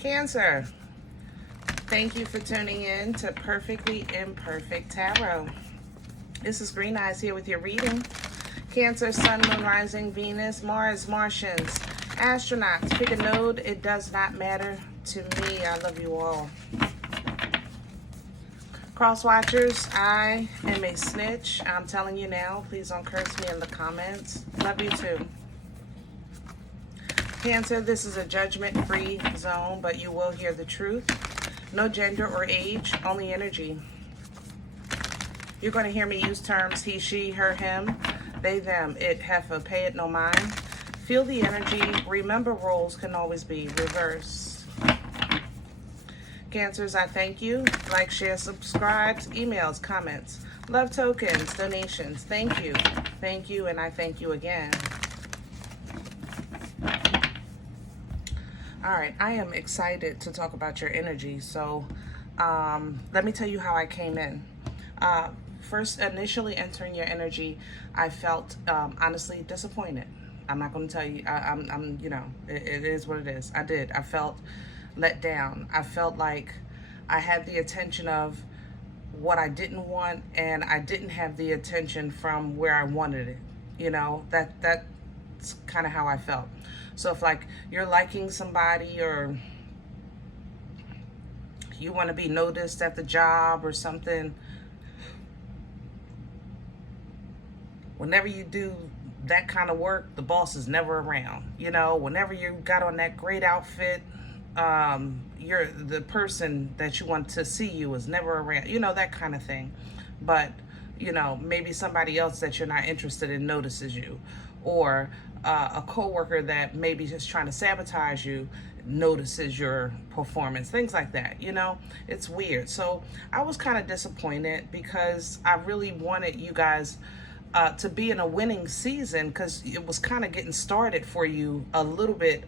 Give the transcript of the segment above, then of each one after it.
Cancer, thank you for tuning in to Perfectly Imperfect Tarot. This is Green Eyes here with your reading. Cancer, Sun, Moon, Rising, Venus, Mars, Martians, astronauts. Pick a node. It does not matter to me. I love you all. Cross watchers, I am a snitch. I'm telling you now. Please don't curse me in the comments. Love you too. Cancer, this is a judgment-free zone, but you will hear the truth. No gender or age, only energy. You're going to hear me use terms he, she, her, him, they, them, it, heifer, pay it no mind. Feel the energy. Remember, roles can always be reversed. Cancers, I thank you. Like, share, subscribe, emails, comments, love tokens, donations. Thank you, and I thank you again. All right, I am excited to talk about your energy. So let me tell you how I came in. First, initially entering your energy, I felt honestly disappointed. I'm not going to tell you. I'm you know, it is what it is. I felt let down. I felt like I had the attention of what I didn't want, and I didn't have the attention from where I wanted it. You know, that's kind of how I felt. So if like you're liking somebody or you want to be noticed at the job or something, whenever you do that kind of work, the boss is never around. You know, whenever you got on that great outfit, the person that you want to see you is never around. You know, that kind of thing. But, you know, maybe somebody else that you're not interested in notices you, or a coworker that maybe is trying to sabotage you notices your performance, things like that. You know, it's weird. So I was kind of disappointed because I really wanted you guys to be in a winning season, because it was kind of getting started for you a little bit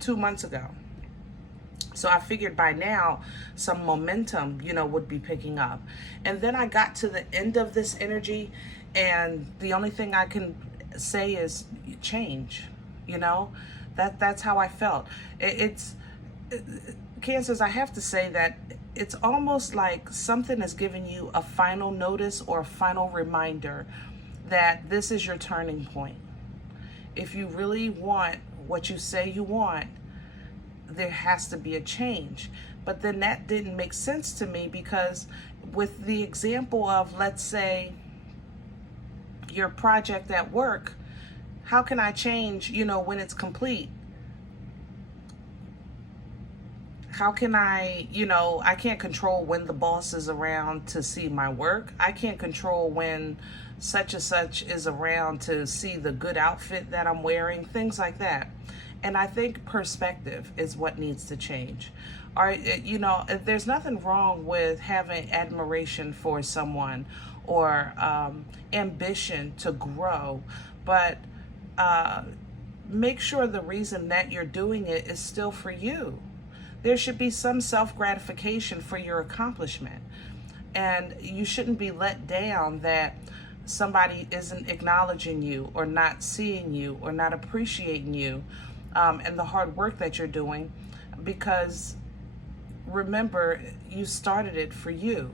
2 months ago. So I figured by now some momentum, you know, would be picking up. And then I got to the end of this energy, and the only thing I can say is change. You know, that's how I felt. Cancers, I have to say that it's almost like something is giving you a final notice or a final reminder that this is your turning point. If you really want what you say you want, there has to be a change. But then that didn't make sense to me, because with the example of, let's say, your project at work, how can I change, you know, when it's complete? How can I, you know, I can't control when the boss is around to see my work. I can't control when such and such is around to see the good outfit that I'm wearing, things like that. And I think perspective is what needs to change. Or, you know, there's nothing wrong with having admiration for someone or ambition to grow, but make sure the reason that you're doing it is still for you. There should be some self-gratification for your accomplishment. And you shouldn't be let down that somebody isn't acknowledging you or not seeing you or not appreciating you and the hard work that you're doing, because remember, you started it for you,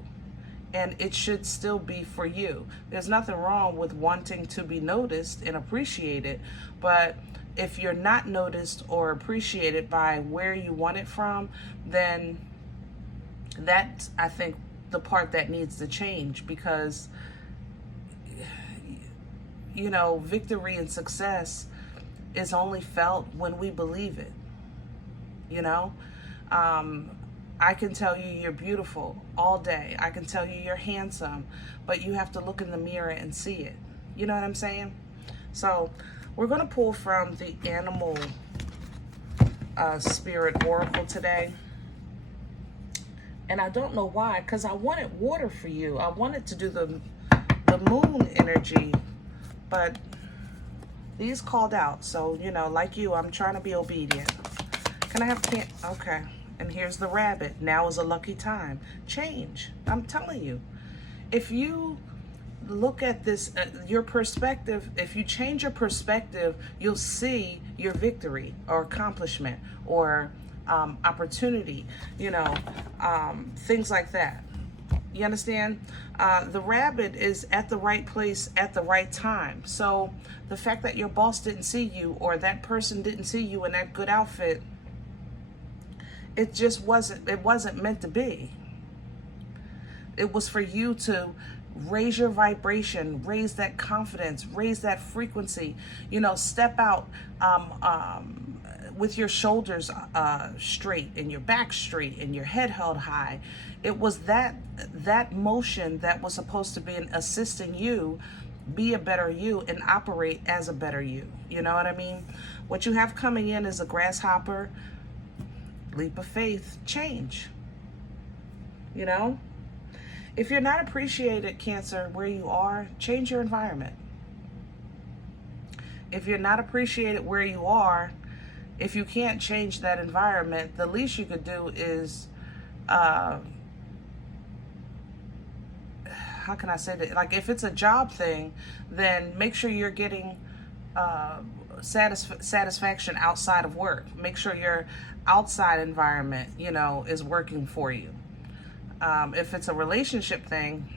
and it should still be for you. There's nothing wrong with wanting to be noticed and appreciated, but if you're not noticed or appreciated by where you want it from, then that's, I think, the part that needs to change. Because, you know, victory and success is only felt when we believe it. You know, I can tell you you're beautiful all day. I can tell you you're handsome, but you have to look in the mirror and see it. You know what I'm saying? So we're going to pull from the Animal Spirit Oracle today. And I don't know why, because I wanted water for you. I wanted to do the moon energy, but these called out. So, you know, like you, I'm trying to be obedient. Can I have okay. And here's the rabbit. Now is a lucky time. Change. I'm telling you. If you look at this, your perspective, if you change your perspective, you'll see your victory or accomplishment or opportunity, you know, things like that. You understand? The rabbit is at the right place at the right time. So the fact that your boss didn't see you, or that person didn't see you in that good outfit, it just wasn't meant to be. It was for you to raise your vibration, raise that confidence, raise that frequency, you know, step out with your shoulders straight and your back straight and your head held high. It was that motion that was supposed to be assisting you be a better you and operate as a better you. You know what I mean? What you have coming in is a grasshopper, leap of faith, change. You know? If you're not appreciated, Cancer, where you are, change your environment. If you're not appreciated where you are, if you can't change that environment, the least you could do is, how can I say that? Like, if it's a job thing, then make sure you're getting satisfaction outside of work. Make sure your outside environment, you know, is working for you. If it's a relationship thing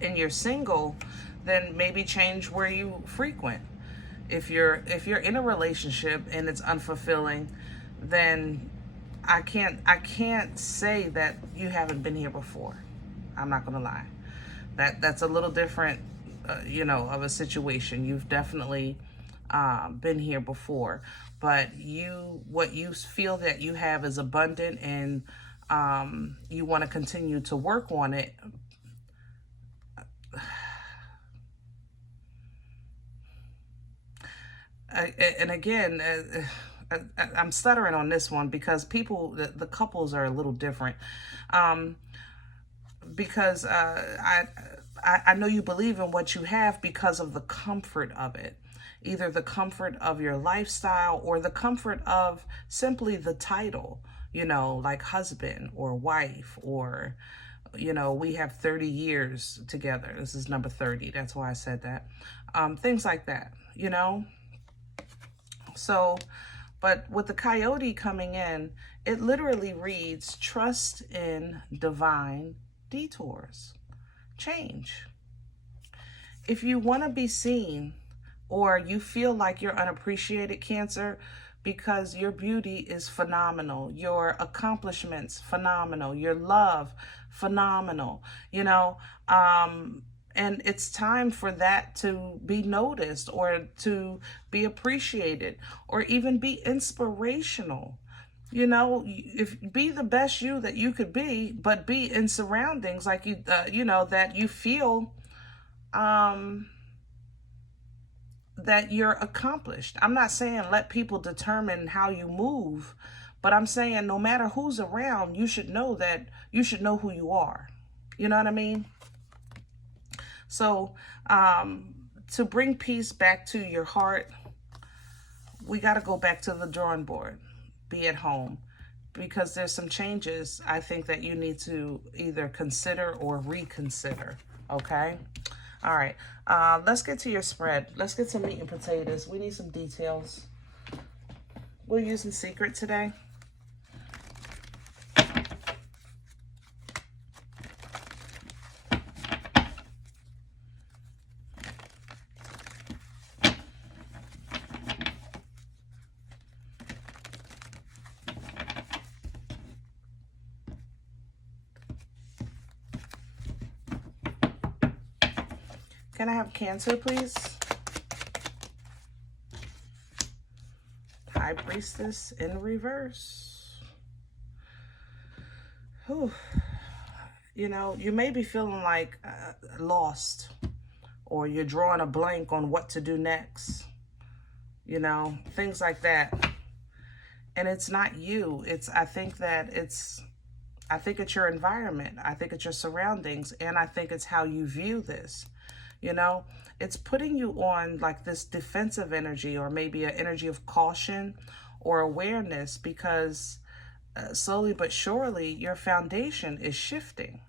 and you're single, then maybe change where you frequent. If you're in a relationship and it's unfulfilling, then I can't say that you haven't been here before. I'm not gonna lie. That's a little different, you know, of a situation. You've definitely been here before, but what you feel that you have is abundant, and you want to continue to work on it. And again, I'm stuttering on this one because the couples are a little different. Because I know you believe in what you have because of the comfort of it. Either the comfort of your lifestyle or the comfort of simply the title, you know, like husband or wife, or, you know, we have 30 years together. This is number 30. That's why I said that. Things like that, you know. So, but with the coyote coming in, it literally reads, trust in divine detours. Change. If you want to be seen, or you feel like you're unappreciated, Cancer, because your beauty is phenomenal, your accomplishments phenomenal, your love phenomenal, you know, and it's time for that to be noticed, or to be appreciated, or even be inspirational. You know, be the best you that you could be, but be in surroundings like you know, that you feel that you're accomplished. I'm not saying let people determine how you move, but I'm saying no matter who's around, you should know who you are. You know what I mean? So, to bring peace back to your heart, we got to go back to the drawing board. Be at home, because there's some changes I think that you need to either consider or reconsider. Okay? All right. Let's get to your spread. Let's get some meat and potatoes. We need some details. We're using Secret today. Can I have Cancer, please? High Priestess in reverse. Whew. You know, you may be feeling like lost, or you're drawing a blank on what to do next. You know, things like that. And it's not you. I think it's your environment. I think it's your surroundings. And I think it's how you view this. You know, it's putting you on like this defensive energy, or maybe an energy of caution or awareness, because slowly but surely your foundation is shifting,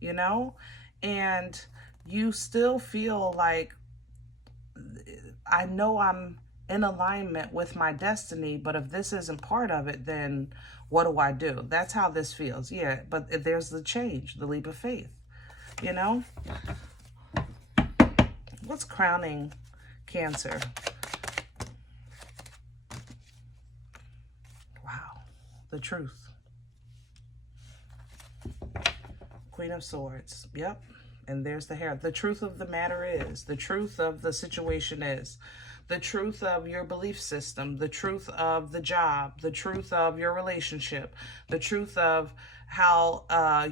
you know, and you still feel like, I know I'm in alignment with my destiny, but if this isn't part of it, then what do I do? That's how this feels. Yeah, but there's the change, the leap of faith, you know? What's crowning Cancer? Wow, the truth. Queen of Swords. Yep. And there's the hair. The truth of the matter is, the truth of the situation is, the truth of your belief system, the truth of the job, the truth of your relationship, the truth of how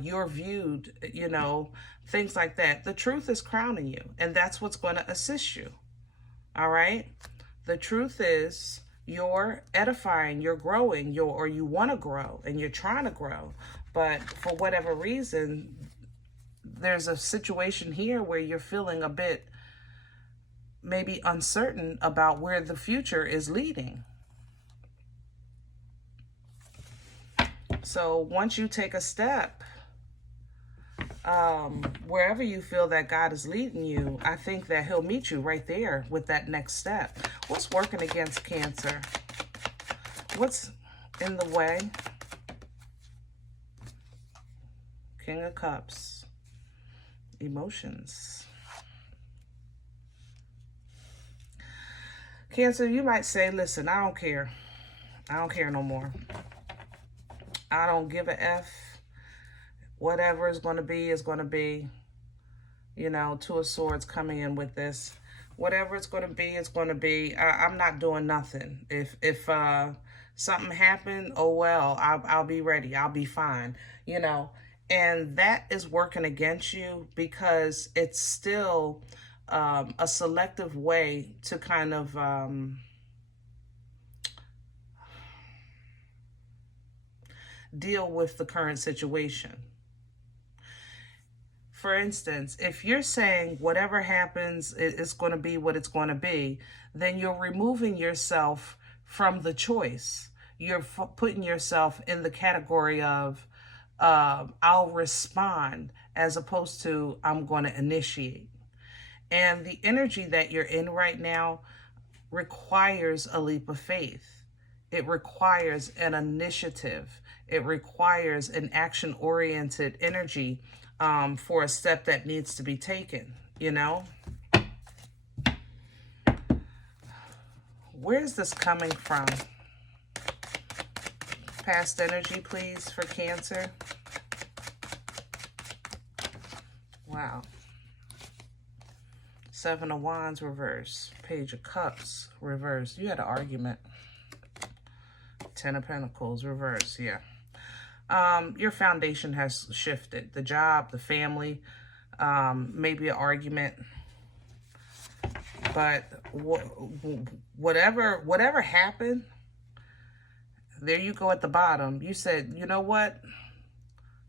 you're viewed, you know, things like that. The truth is crowning you, and that's what's going to assist you. All right? The truth is you're edifying, you're growing, or you want to grow, and you're trying to grow. But for whatever reason, there's a situation here where you're feeling a bit maybe uncertain about where the future is leading. So once you take a step, wherever you feel that God is leading you, I think that he'll meet you right there with that next step. What's working against Cancer? What's in the way? King of Cups. Emotions. Cancer, you might say, listen, I don't care. I don't care no more. I don't give a F. Whatever is going to be is going to be. You know, Two of Swords coming in with this. Whatever it's going to be, it's going to be. I'm not doing nothing. If something happened, oh well, I'll be ready. I'll be fine. You know, and that is working against you because it's still a selective way to kind of deal with the current situation. For instance, if you're saying whatever happens, it's going to be what it's going to be, then you're removing yourself from the choice. You're putting yourself in the category of I'll respond as opposed to I'm going to initiate. And the energy that you're in right now requires a leap of faith. It requires an initiative. It requires an action-oriented energy for a step that needs to be taken, you know? Where's this coming from? Past energy, please, for Cancer. Wow. Seven of Wands, reverse. Page of Cups, reverse. You had an argument. Ten of Pentacles, reverse, yeah. Your foundation has shifted. The job, the family, maybe an argument. But whatever happened, there you go at the bottom. You said, you know what?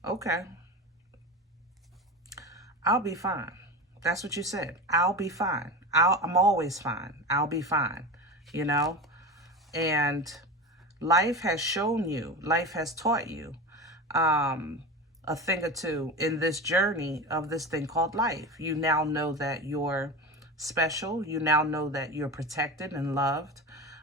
Okay. I'll be fine. That's what you said. I'll be fine. I'm always fine. I'll be fine, you know? And life has shown you, life has taught you a thing or two in this journey of this thing called life. You now know that you're special. You now know that you're protected and loved.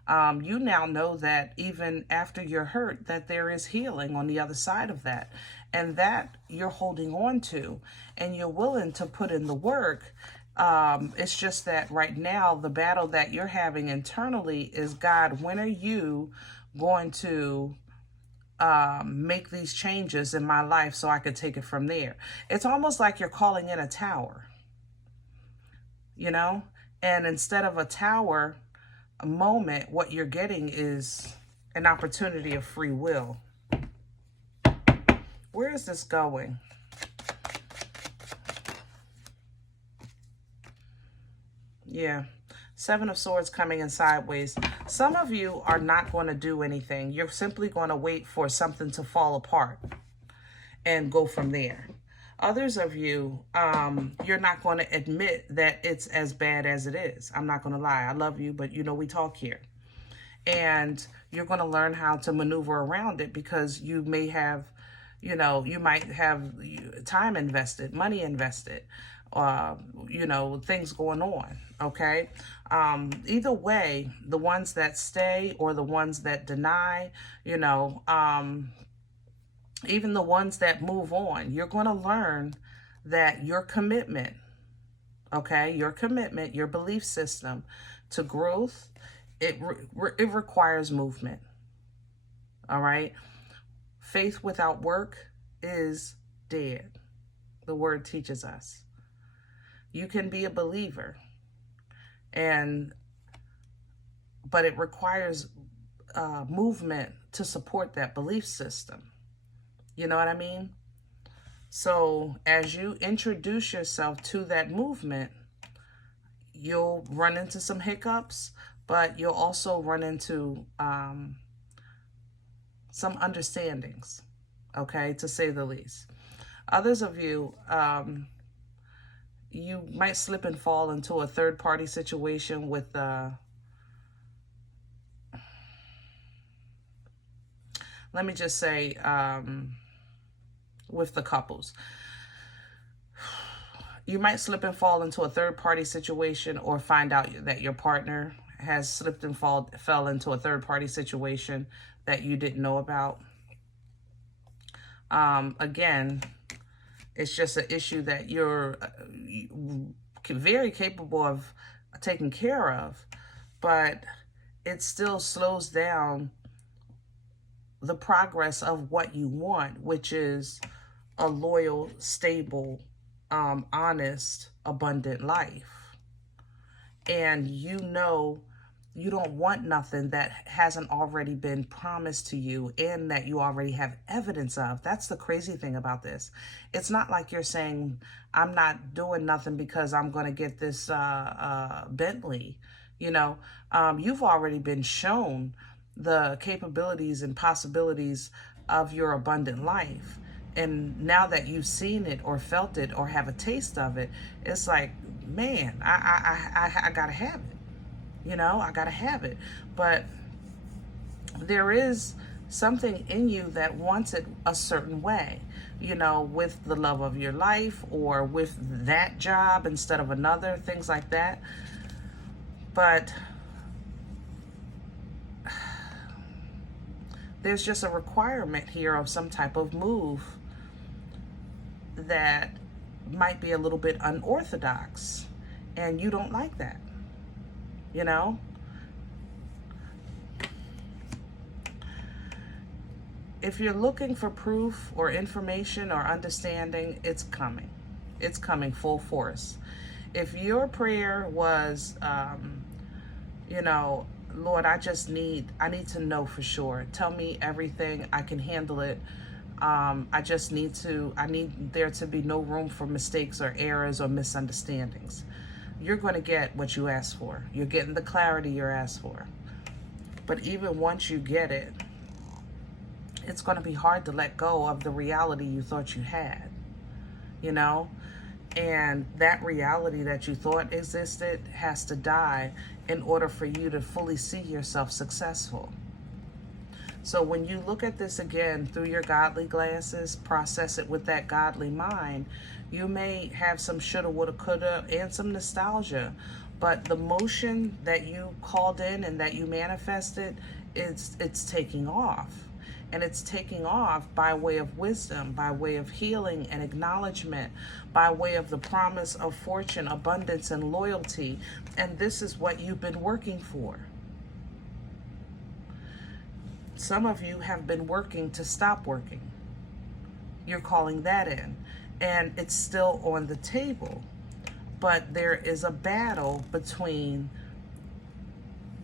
You now know that even after you're hurt, that there is healing on the other side of that. And that you're holding on to and you're willing to put in the work. It's just that right now, the battle that you're having internally is, God, when are you going to make these changes in my life so I could take it from there? It's almost like you're calling in a tower, you know? And instead of a tower moment, what you're getting is an opportunity of free will. Where is this going? Yeah. Seven of Swords coming in sideways. Some of you are not going to do anything. You're simply going to wait for something to fall apart and go from there. Others of you, you're not going to admit that it's as bad as it is. I'm not going to lie. I love you, but you know, we talk here. And you're going to learn how to maneuver around it because you may have, you know, you might have time invested, money invested, you know, things going on, okay? Either way, the ones that stay or the ones that deny, you know, even the ones that move on, you're going to learn that your commitment, okay, your commitment, your belief system to growth, it requires movement, all right? Faith without work is dead. The word teaches us. You can be a believer, but it requires movement to support that belief system. You know what I mean? So as you introduce yourself to that movement, you'll run into some hiccups, but you'll also run into some understandings, okay, to say the least. Others of you, you might slip and fall into a third-party situation with let me just say, with the couples. You might slip and fall into a third-party situation, or find out that your partner has slipped and fell into a third-party situation that you didn't know about. Again, it's just an issue that you're very capable of taking care of, but it still slows down the progress of what you want, which is a loyal, stable, honest, abundant life. And you know you don't want nothing that hasn't already been promised to you and that you already have evidence of. That's the crazy thing about this. It's not like you're saying, I'm not doing nothing because I'm going to get this Bentley. You know, you've already been shown the capabilities and possibilities of your abundant life. And now that you've seen it or felt it or have a taste of it, it's like, man, I gotta have it. You know, I gotta have it. But there is something in you that wants it a certain way, you know, with the love of your life or with that job instead of another, things like that. But there's just a requirement here of some type of move that might be a little bit unorthodox, and you don't like that, you know? If you're looking for proof or information or understanding, it's coming. It's coming full force. If your prayer was, you know, Lord, I need to know for sure. Tell me everything. I can handle it. I need there to be no room for mistakes or errors or misunderstandings. You're going to get what you asked for. You're getting the clarity you asked for. But even once you get it, it's going to be hard to let go of the reality you thought you had, you know? And that reality that you thought existed has to die in order for you to fully see yourself successful. So when you look at this again through your godly glasses, process it with that godly mind, you may have some shoulda, woulda, coulda, and some nostalgia. But the motion that you called in and that you manifested, it's taking off. And it's taking off by way of wisdom, by way of healing and acknowledgement, by way of the promise of fortune, abundance, and loyalty. And this is what you've been working for. Some of you have been working to stop working. You're calling that in. And it's still on the table. But there is a battle between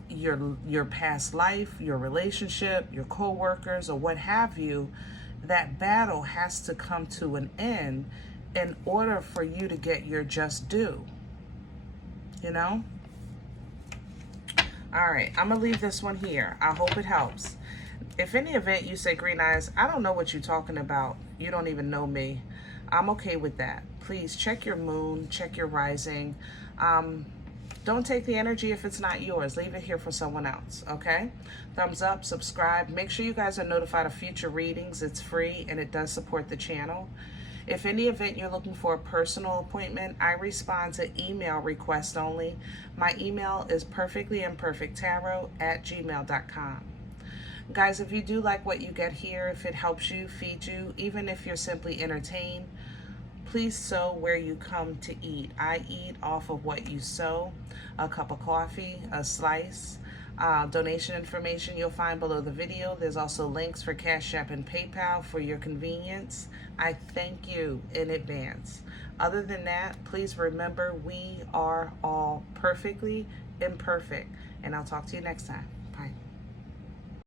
your past life, your relationship, your co-workers, or what have you. That battle has to come to an end in order for you to get your just due. You know? All right, I'm gonna leave this one here. I hope it helps. If any event you say, Green Eyes, I don't know what you're talking about. You don't even know me. I'm okay with that. Please check your moon, check your rising. Don't take the energy if it's not yours. Leave it here for someone else, okay? Thumbs up, subscribe. Make sure you guys are notified of future readings. It's free and it does support the channel. If in the event you're looking for a personal appointment, I respond to email requests only. My email is perfectlyimperfecttarot@gmail.com. Guys, if you do like what you get here, if it helps you, feed you, even if you're simply entertained, please sow where you come to eat. I eat off of what you sow. A cup of coffee, a slice. Donation information you'll find below the video. There's also links for CashApp and PayPal for your convenience. I thank you in advance. Other than that, please remember we are all perfectly imperfect. And I'll talk to you next time.